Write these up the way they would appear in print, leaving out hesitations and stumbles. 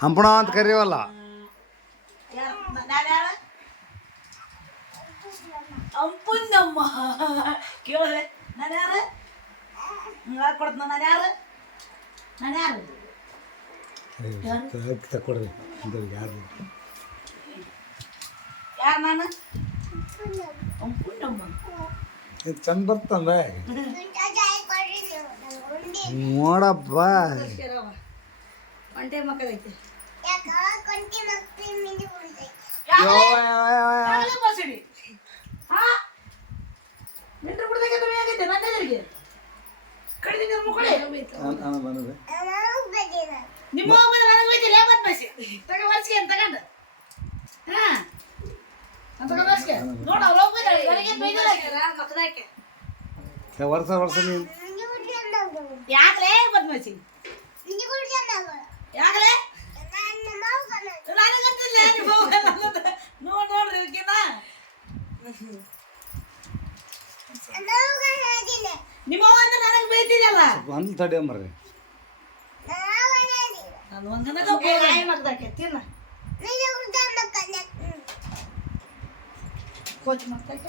ಹಂಪಣ ಅಂತ ಕರೀವಲ್ಲ. ಅಂಪುಣ್ಣಮ್ಮ ಕೇಳಿದೆ ನಾನು ಯಾರು ಕೊಡ್ತ ನಾನು ಯಾರು ತಕೊಡ್ರಿ ಯಾರು ಯಾರು ನಾನು ಅಂಪುಣ್ಣಮ್ಮ ಚಂದ ಬರ್ತಂದ ನೋಡಪ್ಪ. ಒಂಟೆ ಮಕ್ಕಳೈತೆ ಮಿಂಟ್ರು ಬಿಡ್ದಾಗೆ ಆಗೈತೆ ನನ್ನೆದರಿಗೆ ಕಡಿದ ಮುಕ್ಕಳೆ ನಿಮ್ಮ ನನಗೆ ಹೋಯ್ತಿಲ್ಲ ಯಾವತ್ತು ಬಸಿ ತಗ ವರ್ಷಗೆ ಅಂತ ತಗೊಂಡು ಹಾಂ ಅಂತ ವರ್ಷಗೆ ನೋಡ ಅವ್ರು ಹೋಗ್ಬೋದು ಮಕ್ಕಳಾಕೆ ವರ್ಷ ವರ್ಷ ನೀವು ಯಾಕಲೇ ಬದ್ಮಾಸಿ ಯಾಕಲೇ ನನಗೆ ಗೊತ್ತಿಲ್ಲ ನೋಡ್ರಿ ಇವಕ್ಕಿನ್ನ ನಿಮ್ಮ ಅಂದ್ರೆ ನನಗೆ ಬೈತಿದಲ್ಲ ಒಂದು ತಡೆ ಮರ್ರಿ ನಾನು ಒಂದನಾಗ ಮಗ್ದಾಕೆ ತಿನ್ನ ಕೋಚ್ ಮಗ್ದಾಕೆ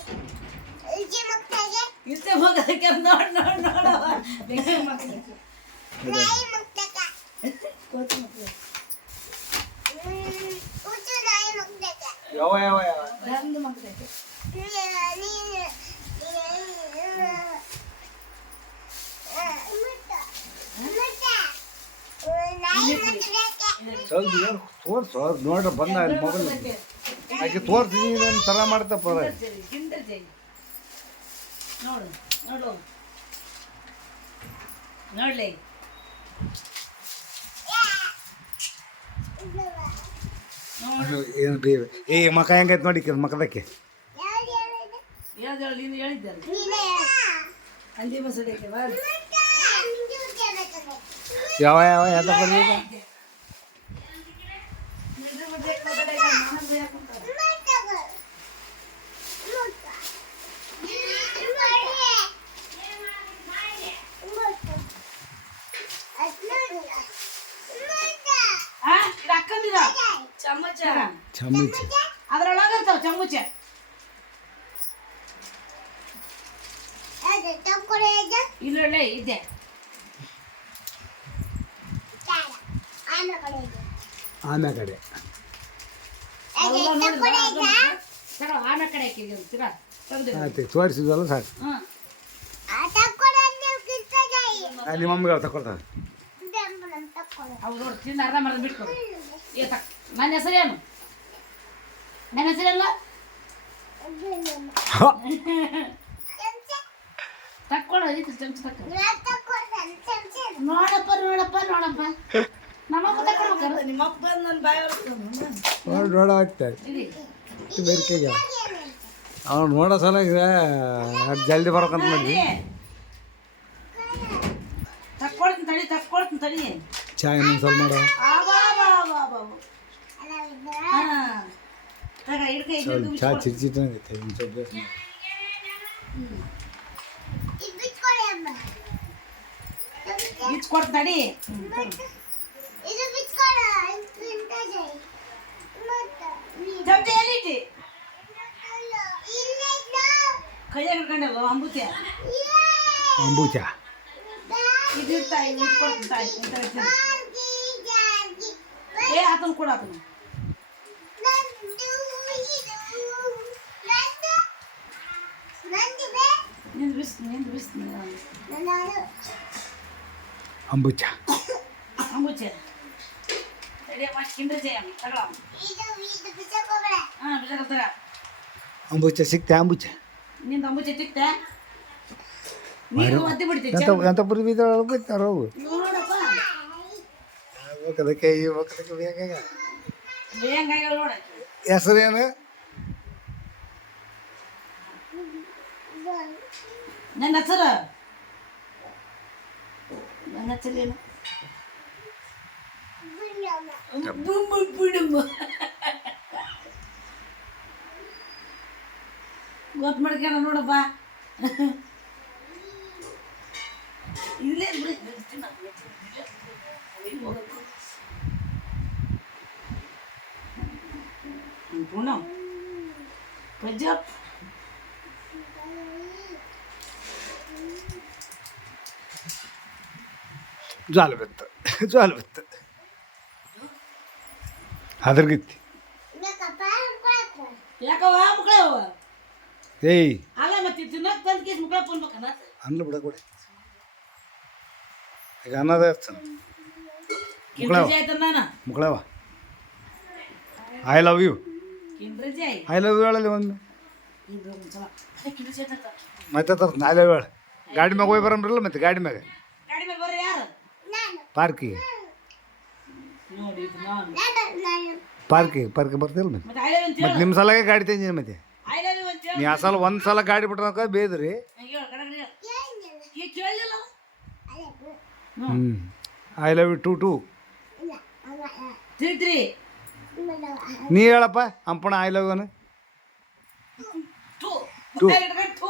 ಇಷ್ಟೇ ಹೋಗೋದಕ್ಕೆ ನೋಡವ ಕೋಚ್ ಮಗ್ದಾಕೆ ಯಾವ ಯಾವ ಯಾವ ಗಂಡು ಮಗ್ದಾಕೆ ತೋರ್ಸು ನೋಡ್ರಿ ಬಂದ ಮೊಬೈಲ್ ಆಕೆ ತೋರ್ಸಿ ಥರ ಮಾಡ್ತಪ್ಪ ನೋಡು ನೋಡು ನೋಡ್ಲಿ ಏನು ಬೇ ಏ ಮಕ ಹೆಂಗೈತೆ ನೋಡಿ ಮಕದಕ್ಕೆ ಯಾವ್ದು ನೀನು ಹೇಳಿದ್ದಾರೆ ಹಂದಿ ಮಸೂದಕ್ಕೆ ಬಾ ಯಾವ ಯಾವ ಯಾವ್ದ ಬಂದಿದೆ ಚಮಚ ಚಮಚ ಅದ್ರೊಳಗಿರ್ತಾವ ಚಮಚ ಇಲ್ಲೊಳ್ಳೆ ಇದೆ ಆಮೆ ಕಡೆ ಆಮೆ ಕಡೆ ಆಯ್ತು ತೋರಿಸಿದ್ವಲ್ಲ ಸಾಕು. ನಿಮ್ಮ ಮಮ್ಮಿಗೆ ತಗೊಳ್ತಾರೆ ಅವ್ರು ನೋಡಿ ತಿಂದು ಅರ್ಧ ಮರ್ದ ಬಿಟ್ಟು ನನ್ನ ಹೆಸರೇನು ನನ್ನ ಹೆಸರೆಲ್ಲ ತಕ್ಕೊಳ್ಳ ಚಮಚ ತಕ್ಕ ನೋಡಪ್ಪ ನೋಡಪ್ಪ ನೋಡಪ್ಪ ನಮ್ಮಪ್ಪ ತಕ್ಕೊಳ್ಬೇಕಾರ ನಿಮ್ಮಪ್ಪ ನನ್ನ ಬಾಯಿ ನೋಡ ಆಗ್ತಾರೆ ಬೇರ್ಕೆಗೆ ಅವ್ನು ನೋಡೋ ಸಲ ಜಲ್ದಿ ಬರ್ಬೇಕಂತ ಮಾಡಿ ತಕ್ಕೊಳ್ತೀನಿ ತಡಿ ಚಾ ಇನ್ನೊಂದು ಸ್ವಲ್ಪ ಮಾಡೋ ಚಾ ಚಿಟ್ಚಿಟ್ಟಂಗೈತೆ ಒಂದು ಸ್ವಲ್ಪ ಕೊಡ್ತಾಡಿ ಕೈಯಾಗ ಹಿಡ್ಕೊಂಡಲ್ಲ ಅಂಬುತ್ಯ ಅಂಬೂಚ ಇದಿರ್ತಾಯಿ ಕೊಡ್ತಾಯಿ ಏ ಆತನ ಕೊಡ ಆತನ ನಿಂದು ಬಿಸ್ತೀನಿ ಅಂಬೂಚ ಅಂಬುಚ ಕಿಂಡ್ರ ಜಯ ತಗೊಳ ಹಾಂ ಬಿಜಾರ ಅಂಬೂಚ ಸಿಕ್ತೆ ಅಂಬೂಚ ನಿಂದು ಅಂಬುಚ ತಿಕ್ತೆ ನೀರು ಒತ್ತಿ ಬಿಡ್ತಿ ಎಂತ ಪುರಿ ಬೀಳ್ತಾರ ಬೈತಾರ ಅವು ನೋಡಪ್ಪ ಅದಕ್ಕೆ ಈ ಮಕ್ಕಳಿಗೆ ಬೇಕಾಗ ಬೇಂಗಾಗ ನೋಡ ಹೆಸರೇನು ನನ್ನ ಹೆಸರು ನನ್ನ ಹೆಸರೇನು ಬಿಡಮ್ಮ ಗೊತ್ತು ಮಾಡ್ಕ್ಯಾನ ನೋಡಪ್ಪ ಇಲ್ಲೇ ಬಿಡಿ Good job. झालं बेत्त झालं बेत्त हादरगित्ती ಯಾಕವ್ವ ಮಕ್ಕಳವ್ವ ಏಯ್ ಅಲ್ಲ ಮತ್ತೆ ತಿನ್ನಕ್ ತಂದ್ ಕೇಸ್ ಮಕ್ಕಳ ಪೊನ್ಬೇಕನ್ನ ಅನ್ಲ ಬಿಡ ಕೊಡಿ ಈಗ ಅನ್ನೋದೇ ಹಚ್ಚನ ಕಿಂಡ್ರಜಿ ಆಯ್ತ ನಾನು ಮುಕ್ಕಳವ ಐ ಲವ್ ಯು ಕಿಂಡ್ರಜಿ ಆಯ್ ಐ ಲವ್ ಯು ಹೇಳಲ್ಲಿ ಒಂದು ಇದು ಒಂದ್ಸಲ ಅದೇ ಕಿಂಡ್ರಜಿ ಆಯ್ತ ಮತ್ತೆ ತರ ಐ ಲವ್ ಯು ಹೇಳ ಗಾಡಿ ಮ್ಯಾಗ ಹೋಗಿ ಬರಂಬ್ರಲ್ಲ ಮತ್ತೆ ಗಾಡಿ ಮ್ಯಾಗ ಗಾಡಿ ಮೇಲೆ ಬರ್ರಿ ಯಾರು ಪಾರ್ಕಿಗೆ ನೋಡಿ ಇದು ನಾನು ಪಾರ್ಕಿಗೆ ಬರ್ತಿಲ್ಲ ಮತ್ತೆ ಮತ್ತೆ ಐ ಲವ್ ಅಂತ ಮತ್ತೆ ನಿಮ್ಮ ಸಲಗೆ ಗಾಡಿ ತಂದಿನಿ ಮತ್ತೆ ಐ ಲವ್ ಯು ಅಂತ ಹೇಳಿ ನೀ ಆ ಸಲ ಒಂದು ಸಲ ಗಾಡಿ ಬಿಟ್ರಕ ಬೇದ್ರಿ ಹೇಳು ಕಡಗಡೆ ಈ ಕೇಳಲಿಲ್ಲ ಹ್ಞೂ ಐ ಲವ್ ಯು ಟು ತಿರ್ತ್ರಿ ನೀ ಹೇಳಪ್ಪ ಅಂಪಣ ಐ ಲವ್ ಯುನ ಟು ಟು. ಟು